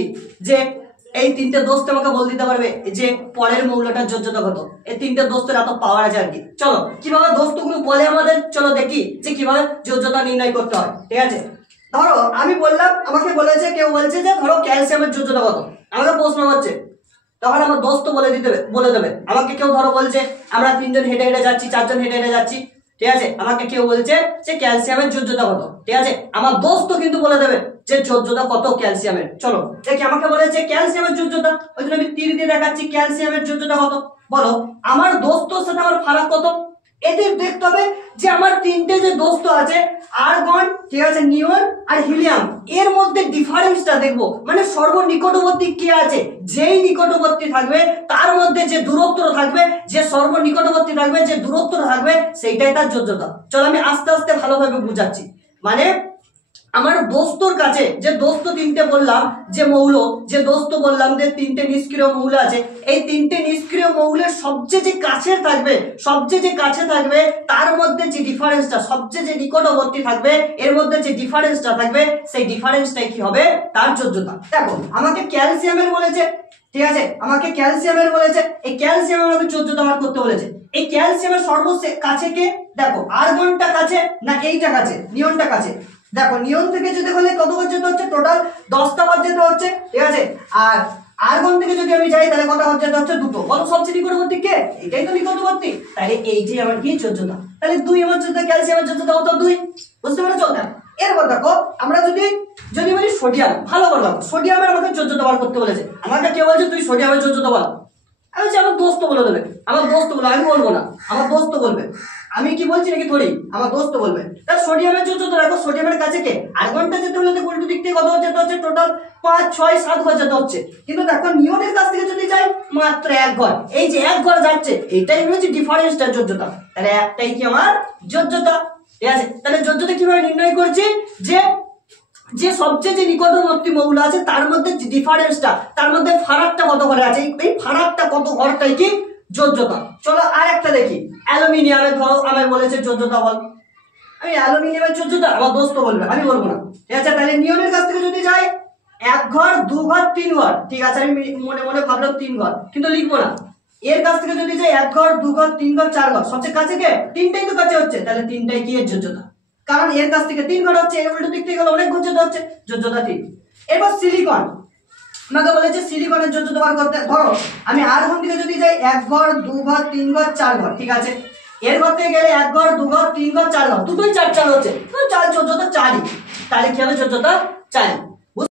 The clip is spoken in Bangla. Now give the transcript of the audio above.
কি যে এই তিনটে দোস্ত আমাকে বল দিতে পারবে যে পরের মৌলটার যোজ্যতা কত। এই তিনটে দোস্তের এত পাওয়ার আছে আর কি। চলো কিভাবে দোস্তগুলো বলে আমাদের, চলো দেখি যে কিভাবে যোজ্যতা নির্ণয় করতে হয়। ঠিক আছে, ধরো আমি বললাম, আমাকে বলেছে, কেউ বলছে যে ধরো ক্যালসিয়ামের যোজ্যতা কত, আমাকে প্রশ্ন করছে, তখন আমার দোস্ত বলে দেবে। আমাকে কেউ ধরো বলছে আমরা 3 জন হেঁটে হেঁটে যাচ্ছি, 4 জন হেঁটে হেঁটে যাচ্ছি, ঠিক আছে, আমাকে কেউ বলছে যে ক্যালসিয়ামের যোজ্যতা কত, ঠিক আছে, আমার দোস্ত কিন্তু বলে দেবে যে যোজ্যতা কত ক্যালসিয়ামের। চলো দেখি, আমাকে বলেছে ক্যালসিয়ামের যোজ্যতা, ওই জন্য আমি তীর দিয়ে দেখাচ্ছি ক্যালসিয়ামের যোজ্যতা কত। বলো আমার দোস্তর সাথে আমার ফারাক কত। এতে দেখতে হবে যে আমার তিনটে যে দোস্ত আছে, আর্গন, ঠিক আছে, নিয়ন আর হিলিয়াম, এর মধ্যে ডিফারেন্সটা দেখবো, মানে সর্বনিকটবর্তী কে আছে, যেই নিকটবর্তী থাকবে তার মধ্যে যে দূরত্ব থাকবে, যে সর্বনিকটবর্তী থাকবে, যে দূরত্ব থাকবে, সেইটাই তার যোজ্যতা। চলো আমি আস্তে আস্তে ভালোভাবে বুঝাচ্ছি। মানে আমার দোস্তর কাছে যে দোস্ত তিনটে বললাম, যে মৌল, যে দোস্ত বললাম যে তিনটে নিষ্ক্রিয় মৌল আছে, এই তিনটে নিষ্ক্রিয় মৌলের সবচেয়ে যে কাছে থাকবে তার মধ্যে যে ডিফারেন্সটা, সবচেয়ে যে নিকটবর্তী থাকবে এর মধ্যে যে ডিফারেন্সটা থাকবে, সেই ডিফারেন্সটাই কি হবে, তার যোজ্যতা। দেখো আমাকে ক্যালসিয়ামের বলেছে, ঠিক আছে, আমাকে ক্যালসিয়ামের বলেছে, এই ক্যালসিয়ামের আমাকে যোজ্যতা বার করতে বলেছে। এই ক্যালসিয়ামের সর্বশেষ কাছে কে, দেখো আর্গনটা কাছে না এইটা কাছে, নিয়নটা কাছে। দেখো নিয়ন থেকে যেতে হলে কত বার যেতে হচ্ছে, টোটাল 10টা বার যেতে হচ্ছে, ঠিক আছে, আর আর্গন থেকে যদি আমি যাই তাহলে কত বার যেতে হচ্ছে, 2টো। বলো সবচেয়ে নিকটবর্তী কে, এটাই তো নিকটবর্তী, তাহলে এইটাই আমার কি যোজ্যতা। তাহলে 2 আমার যোজ্যতা, ক্যালসিয়ামের যোজ্যতা কত, 2। বুঝতে পেরেছো? এরপর দেখো আমরা যদি বলি সোডিয়াম, ভালো করে দেখো, সোডিয়ামের আমাকে যোজ্যতা বার করতে বলেছে। আমাকে কেউ বলছে তুই সোডিয়ামের যোজ্যতা বল, আমি বলছি আমার দোস্ত বলে দেবে, আমার দোস্ত বলে, আমি বলবো না, আমার দোস্ত বলবে। আমি কি বলছি নাকি থোড়ি, আমার দোস্ত বলবে। তাহলে সোডিয়ামের যোজ্যতা দেখো, সোডিয়ামের কাছে কে, আর্গনটা যেতে হলে উল্টো দিক থেকে কত যেতে হচ্ছে, টোটাল 5, 6, 7 ঘর যেতে হচ্ছে। কিন্তু দেখো নিয়নের কাছ থেকে যদি যাই মাত্র 1 ঘর, এই যে 1 ঘর যাচ্ছে এইটাই হচ্ছে ডিফারেন্সটার যোজ্যতা। তাহলে একটাই কি আমার যোজ্যতা। ঠিক আছে, তাহলে যোজ্যতা কিভাবে নির্ণয় করছি, যে সবচেয়ে যে নিকটবর্তী মৌল আছে তার মধ্যে যে ডিফারেন্সটা, তার মধ্যে ফারাকটা কত ঘরে আছে, এই ফারাকটা কত ঘরটাই কি যোজ্যতা। চলো আর একটা দেখি, অ্যালুমিনিয়ামের ধরো আমায় বলেছে যোজ্যতা বল, আমি অ্যালুমিনিয়ামের যোজ্যতা, আমার দোস্ত বলবে, আমি বলবো না। ঠিক আছে, তাহলে নিয়নের কাছ থেকে যদি যাই 1 ঘর, 2 ঘর, 3 ঘর, ঠিক আছে, আমি মনে মনে ভাবলাম 3 ঘর, কিন্তু লিখবো না। এর কাছ থেকে যদি যাই 1 ঘর, 2 ঘর, 3 ঘর, 4 ঘর, সবচেয়ে কাছে কে, তিনটাই তো কাছে হচ্ছে, তাহলে তিনটাই কি এর যোজ্যতা। কারণ এর কাছ থেকে 3 ঘর হচ্ছে, এর উল্টো দিক থেকে গেলে অনেক ঘর যেতে হচ্ছে, যোজ্যতা 3। এবার সিলিকন, আমাকে বলেছে সিলিকনের যোজ্যতা বার করতে। ধরো আমি আর্গন থেকে যদি যাই 1 ঘর, 2 ঘর, 3 ঘর, 4 ঘর, ঠিক আছে, এর ঘর থেকে গেলে 1 ঘর, 2 ঘর, 3 ঘর, 4 ঘর, দুটোই 4 হচ্ছে, তো 4 যোজ্যতা 4ই, তাহলে কি হবে যোজ্যতা 4।